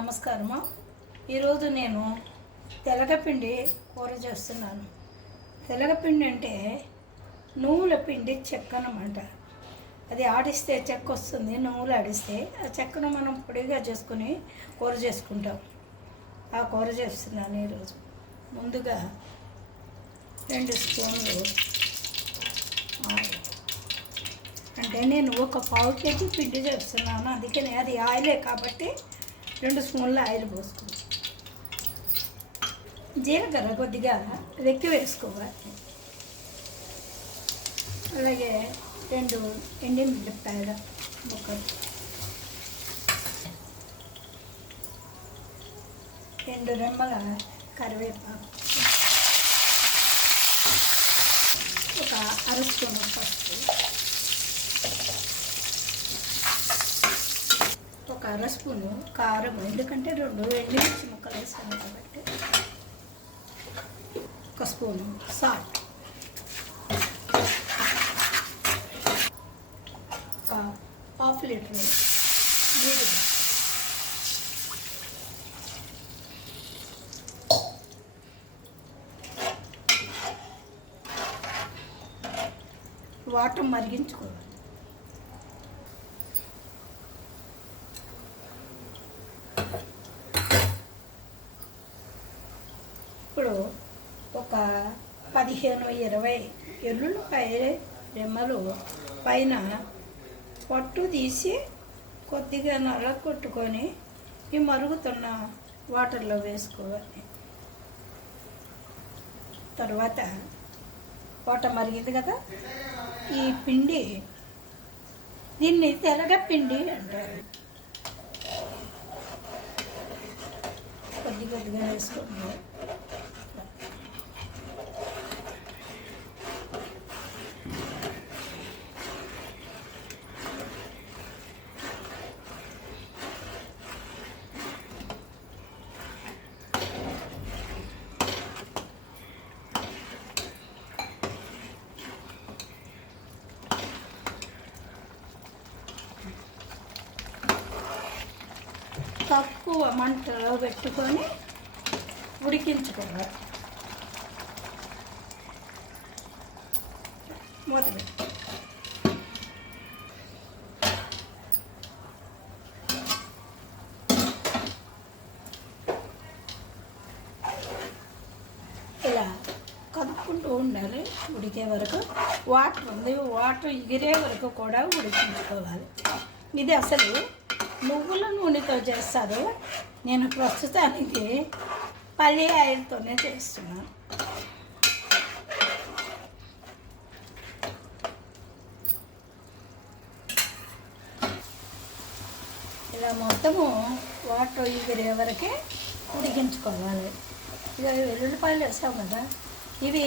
నమస్కారము. ఈరోజు నేను తెలగపిండి కూర చేస్తున్నాను. తెలగపిండి అంటే నువ్వుల పిండి చెక్క అన్నమాట. అది ఆడిస్తే చెక్క వస్తుంది. నువ్వులు ఆడిస్తే ఆ చెక్కను మనం పొడిగా చేసుకుని కూర చేసుకుంటాం. ఆ కూర చేస్తున్నాను ఈరోజు. ముందుగా 2 స్పూన్లు ఆయిల్, అంటే నేను ఒక 1/2 కేజీ పిండి చేస్తున్నాను, అందుకని అది ఆయిలే కాబట్టి 2 స్పూన్ల ఆయిల్ పోసుకోవచ్చు. జీలకర్ర కొద్దిగా ఎక్కువ వేసుకోవాలి. అలాగే 2 ఎండుమిరపకాయల ముక్కలు, 2 రెమ్మల కరివేపాకు, ఒక 1/2 స్పూన్ పసుపు, ఒక 1/2 స్పూను కారం, ఎందుకంటే 2 ఎండుమిర్చి ముక్కలు వేసాను కాబట్టి, 1 స్పూను సాల్ట్, ఒక 1/2 లీటర్ నీరు, వాటర్ మరిగించుకోవాలి. ఇప్పుడు ఒక 15-20 ఎల్లుల్లిపాయ రెమ్మలు పైన పొట్టు తీసి కొద్దిగా నలగొట్టుకొని ఈ మరుగుతున్న వాటర్లో వేసుకోవాలి. తర్వాత వాటర్ మరిగింది కదా, ఈ పిండి, దీన్ని తెలగపిండి అంటారు. కొద్దిగా వేసుకోండి. తక్కువ మంటలో పెట్టుకొని ఉడికించుకోవాలి. మూత పెట్టి ఇలా కదుపుకుంటూ ఉండాలి ఉడికే వరకు. వాటర్ ఉంది, వాటర్ ఎగిరే వరకు కూడా ఉడికించుకోవాలి. ఇది అసలు నువ్వుల నూనెతో చేస్తారు. నేను ప్రస్తుతానికి పల్లి ఆయిల్తోనే చేస్తున్నాను. ఇలా మొత్తము వాటర్ ఎగిరే వరకే ఉడికించుకోవాలి. ఇక వెల్లుల్లిపాయలు వేసాం కదా, ఇవి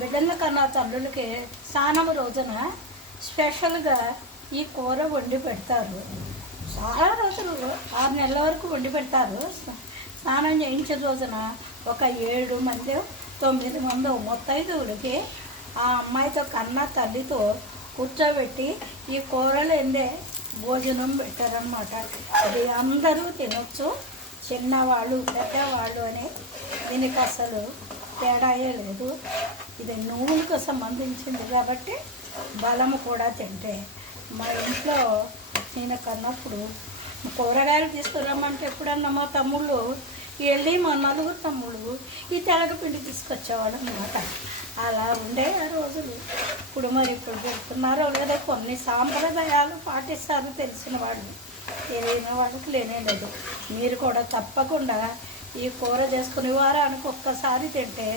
బిడ్డల కన్నా తల్లులకి స్నానం రోజున స్పెషల్గా ఈ కూర వండి పెడతారు. చాలా రోజులు 6 నెలల వరకు వండి పెడతారు. స్నానం చేయించిన రోజున ఒక 7 మంది 9 మంది ముత్తైదువులకి ఆ అమ్మాయితో కన్నా తల్లితో కూర్చోబెట్టి ఈ కూరలు ఎందే భోజనం పెట్టారనమాట. అది అందరూ తినొచ్చు, చిన్నవాళ్ళు పెద్దవాళ్ళు అని దీనికి అసలు తేడాయే లేదు. ఇది నువ్వులకు సంబంధించింది కాబట్టి బలము కూడా తింటే. మా ఇంట్లో నేను కన్నప్పుడు కూరగాయలు తీసుకురమ్మంటే ఎప్పుడన్నా మా తమ్ముళ్ళు వెళ్ళి, మా 4 తమ్ముళ్ళు ఈ తెలగపిండి తీసుకొచ్చేవాడు అనమాట. అలా ఉండే ఆ రోజులు. ఇప్పుడు పెడుతున్నారో లేదా, కొన్ని సాంప్రదాయాలు పాటిస్తారు తెలిసిన వాళ్ళు, తెలియని వాళ్ళకి లేనే లేదు. మీరు కూడా తప్పకుండా ఈ కూర చేసుకునే వారానికి ఒక్కసారి తింటే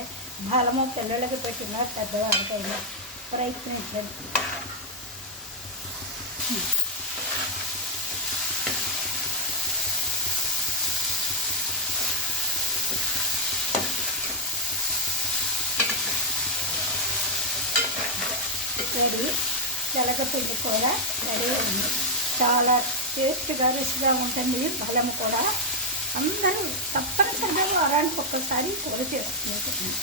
బలము పిల్లలకి పెట్టిన పెద్దవాళ్ళకైనా ప్రయత్నించండి. రెడీ, తెలగపిండి కూర రెడీ ఉంది. చాలా టేస్ట్గా రుచిగా ఉంటుంది. బలం కూడా. అందరూ తప్పనిసరిగా వారానికి ఒక్కసారి కూర చేసుకుంటున్నాను.